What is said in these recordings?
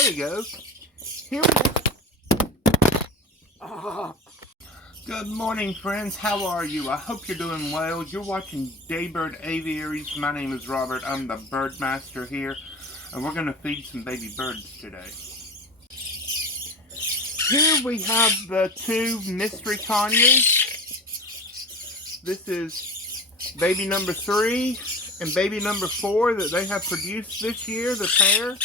There we go. Here we go. Good morning, friends. How are you? I hope you're doing well. You're watching Daybird Aviaries. My name is Robert. I'm the bird master here, and we're going to feed some baby birds today. Here we have the two mystery conures. This is baby number 3 and baby number 4 that they have produced this year, the pair.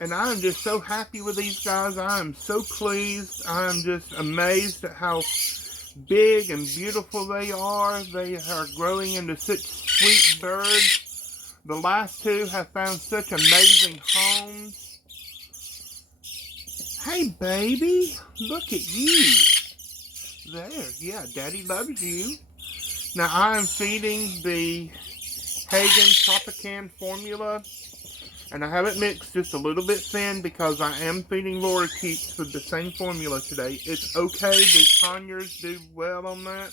And I am just so happy with these guys. I am so pleased. I am just amazed at how big and beautiful they are. They are growing into such sweet birds. The last two have found such amazing homes. Hey, baby, look at you. There, yeah, Daddy loves you. Now, I am feeding the Hagen Tropican formula. And I have it mixed just a little bit thin because I am feeding LORIKEETS with the same formula today. It's okay. The conures do well on that.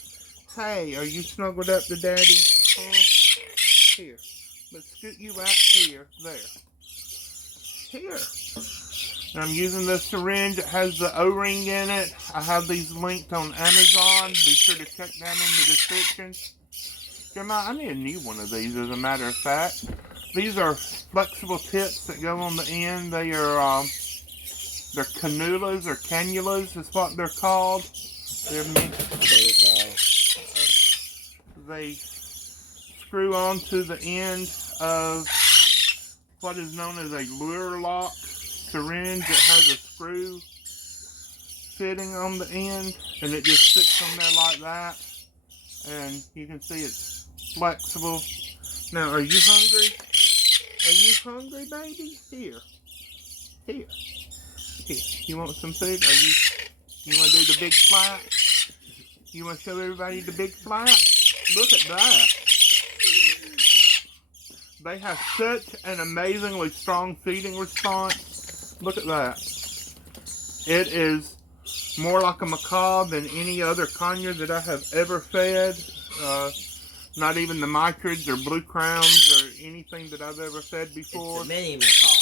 Hey, are you snuggled up to Daddy? Here. Let's scoot you out here. There. Here. And I'm using the syringe. It has the O-ring in it. I have these linked on Amazon. Be sure to check that in the description. Jeremiah, I need a new one of these, as a matter of fact. These are flexible tips that go on the end. They are, they're cannulas or cannulas is what they're called. They screw onto the end of what is known as a lure lock syringe. It has a screw fitting on the end, and it just sits on there like that. And you can see it's flexible. Now, are you hungry? Are you hungry, baby? Here. Here. Here. You want some food? You want to do the big flap? You want to show everybody the big flap? Look at that. They have such an amazingly strong feeding response. Look at that. It is more like a macaw than any other conure that I have ever fed. Not even the mitrids or blue crowns or anything that I've ever fed before. It's a mini macaw.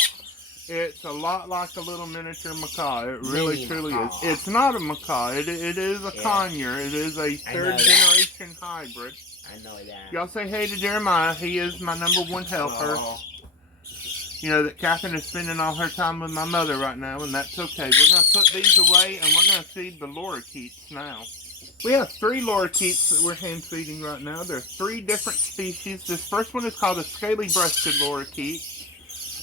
It's a lot like a little miniature macaw. It really, truly is. It's not a macaw. It is a conure. It is a third generation hybrid. I know that. Y'all say hey to Jeremiah. He is my #1 helper. You know that Catherine is spending all her time with my mother right now, and that's okay. We're going to put these away, and we're going to feed the LORIKEETS now. We have 3 LORIKEETS that we're hand feeding right now. There are 3 different species. This first one is called a scaly-breasted LORIKEET,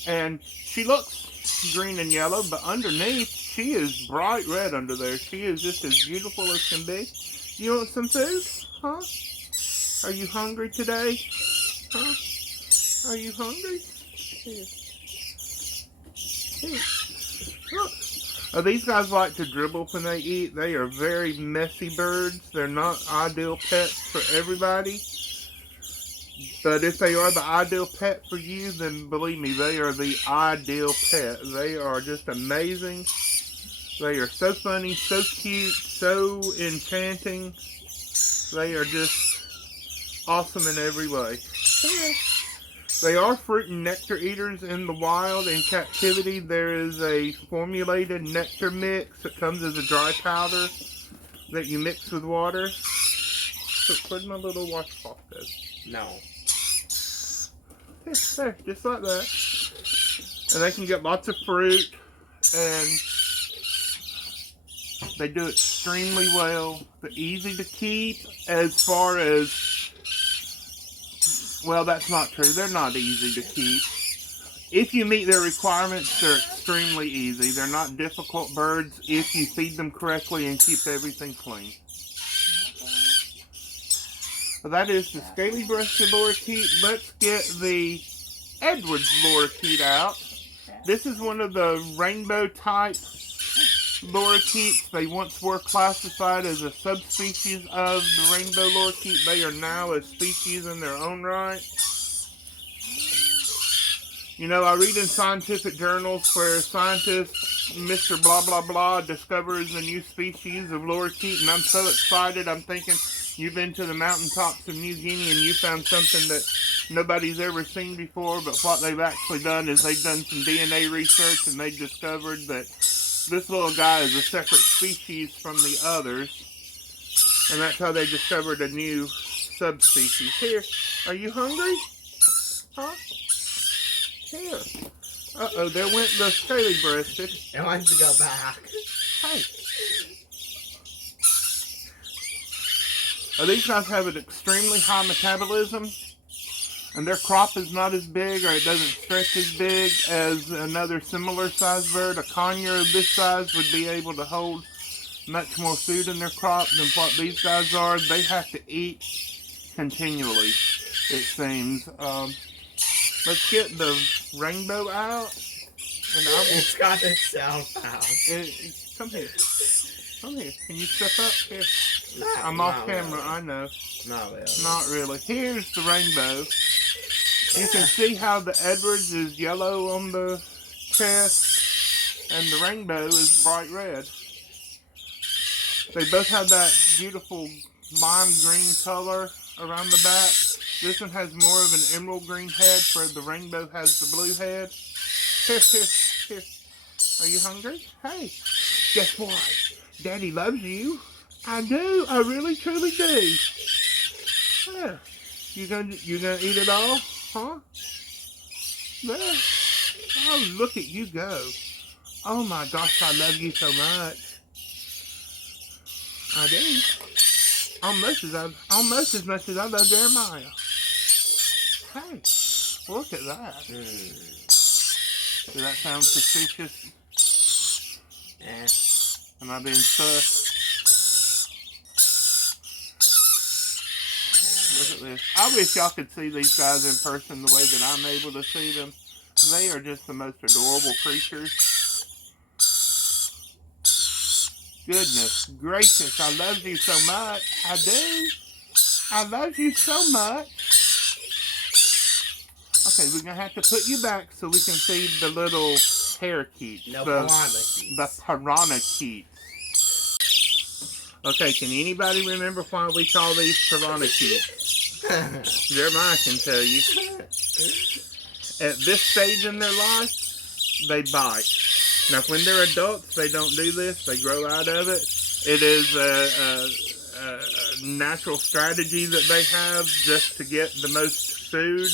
and she looks green and yellow, but underneath, she is bright red under there. She is just as beautiful as can be. You want some food? Huh? Are you hungry today? Huh? Are you hungry? Here. Here. Look. These guys like to dribble when they eat. They are very messy birds. They're not ideal pets for everybody. But if they are the ideal pet for you, then believe me, they are the ideal pet. They are just amazing. They are so funny, so cute, so enchanting. They are just awesome in every way. They are fruit and nectar eaters in the wild. In captivity, there is a formulated nectar mix that comes as a dry powder that you mix with water. So, where'd my little washcloth go? No. There, just like that. And they can get lots of fruit, and they do extremely well. They're easy to keep as far as... Well, that's not true. They're not easy to keep. If you meet their requirements, they're extremely easy. They're not difficult birds if you feed them correctly and keep everything clean. So that is the scaly-breasted LORIKEET. Let's get the Edwards LORIKEET out. This is one of the rainbow type LORIKEETs. They once were classified as a subspecies of the rainbow LORIKEET. They are now a species in their own right. You know, I read in scientific journals where scientists, Mr. Blah Blah Blah, discovers a new species of LORIKEET, and I'm so excited. I'm thinking, You've been to the mountaintops of New Guinea and you found something that nobody's ever seen before, but what they've actually done is they've done some DNA research and they discovered that this little guy is a separate species from the others. And that's how they discovered a new subspecies. Here, are you hungry? Huh? Here. Uh-oh, there went the scaly breasted. It wants to go back. Hey. These guys have an extremely high metabolism, and their crop is not as big, or it doesn't stretch as big as another similar sized bird. A conure of this size would be able to hold much more food in their crop than what these guys are. They have to eat continually, it seems. Let's get the rainbow out, and I will. It's got itself out. Come here. Come here. Can you step up here? No, I'm off camera. Really. I know. Not really. Not really. Here's the rainbow. You can see how the Edwards is yellow on the chest, and the rainbow is bright red. They both have that beautiful lime green color around the back. This one has more of an emerald green head, where the rainbow has the blue head. Here, here, here. Are you hungry? Hey, guess what? Daddy loves you. I do. I really, truly do. Yeah. You gonna eat it all? Huh? There. Oh, look at you go. Oh my gosh, I love you so much. I do. Almost as much as I love Jeremiah. Hey, look at that. Does that sound suspicious? Am I being sus? Look at this. I wish y'all could see these guys in person the way that I'm able to see them. They are just the most adorable creatures. Goodness gracious, I love you so much. I do. I love you so much. Okay, we're going to have to put you back so we can see the little parakeets. No, the piranhas. Okay, can anybody remember why we call these piranhas? Jeremiah can tell you. At this stage in their life, they bite. Now, when they're adults, they don't do this. They grow out of it. It is a natural strategy that they have just to get the most food.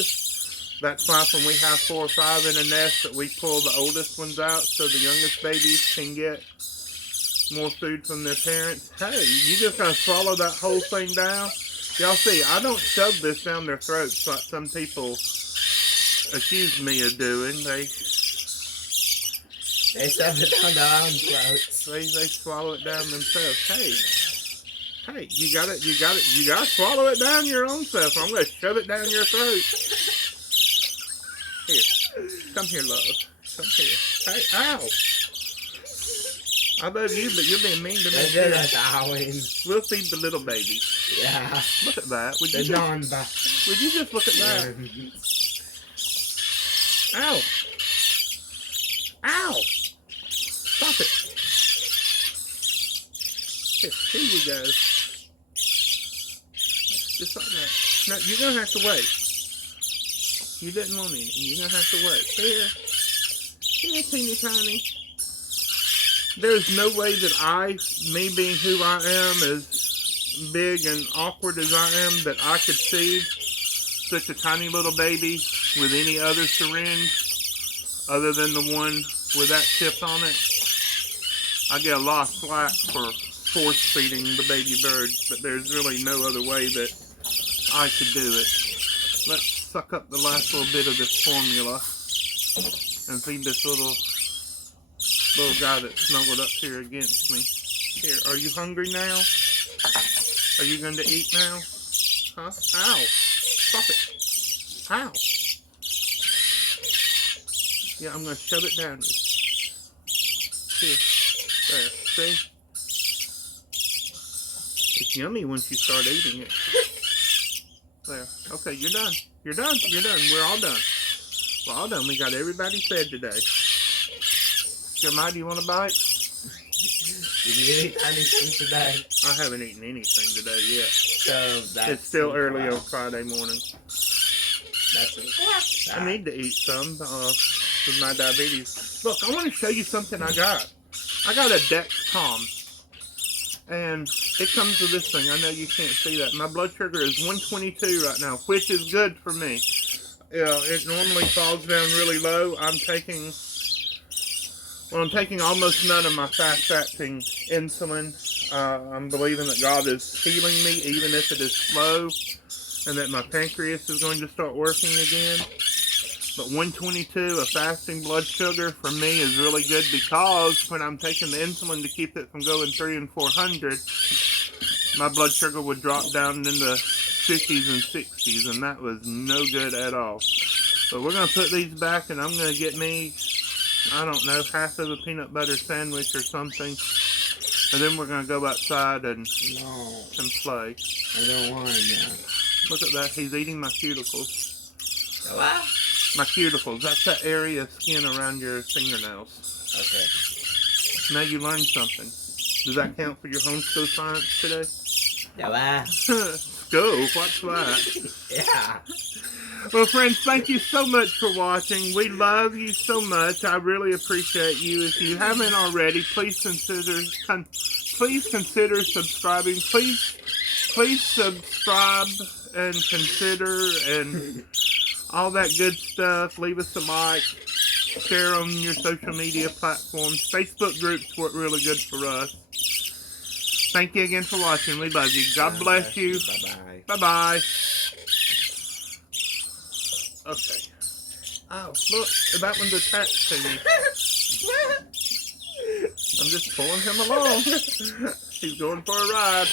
That's why when we have 4 or 5 in a nest, that we pull the oldest ones out so the youngest babies can get more food from their parents. Hey, you just gonna swallow that whole thing down? Y'all see, I don't shove this down their throats like some people accuse me of doing. They shove it down their own throats. They swallow it down themselves. Hey, you gotta swallow it down your own self. I'm gonna shove it down your throat. Here, come here, love. Come here. Hey, ow! I love you, but you're being mean to me. We'll feed the little baby. Yeah. Look at that. Would you just look at that? Ow! Ow! Stop it. Here you go. Just like that. Now, you're going to have to wait. You didn't want any. You're going to have to wait. Here, teeny tiny. There's no way that me being who I am, as big and awkward as I am, that I could feed such a tiny little baby with any other syringe other than the one with that tip on it. I get a lot of slack for force feeding the baby birds, but there's really no other way that I could do it. Let's suck up the last little bit of this formula and feed this little guy that's snuggled up here against me. Here, are you hungry now? Are you going to eat now? Huh? Ow! Stop it! Ow! Yeah, I'm going to shove it down you. Here. There. See? It's yummy once you start eating it. There. Okay, you're done. You're done. You're done. We're all done. We're all done. We got everybody fed today. Jeremiah, do you want a bite? Did you eat anything today? I haven't eaten anything today yet. So that's It's still early on incorrect. Friday morning. That's incorrect. I need to eat some with my diabetes. Look, I want to show you something I got. I got a Dexcom. And it comes with this thing. I know you can't see that. My blood sugar is 122 right now, which is good for me. It normally falls down really low. I'm taking almost none of my fast-acting insulin. I'm believing that God is healing me, even if it is slow, and that my pancreas is going to start working again. But 122, a fasting blood sugar, for me is really good because when I'm taking the insulin to keep it from going 300 and 400, my blood sugar would drop down in the 50s and 60s, and that was no good at all. So we're going to put these back, and I'm going to get me, I don't know, half of a peanut butter sandwich or something. And then we're going to go outside and play. I don't want that. Look at that. He's eating my cuticles. What? My cuticles. That's that area of skin around your fingernails. Okay. Now you learned something. Does that count for your homeschool science today? School? What's that? Yeah. Well, friends, thank you so much for watching. We love you so much. I really appreciate you. If you haven't already, please consider subscribing. Please subscribe and consider and all that good stuff. Leave us a like. Share on your social media platforms. Facebook groups work really good for us. Thank you again for watching. We love you. God bless you. Bye-bye. Bye-bye. Okay. Oh, look. That one's attached to me. I'm just pulling him along. He's going for a ride.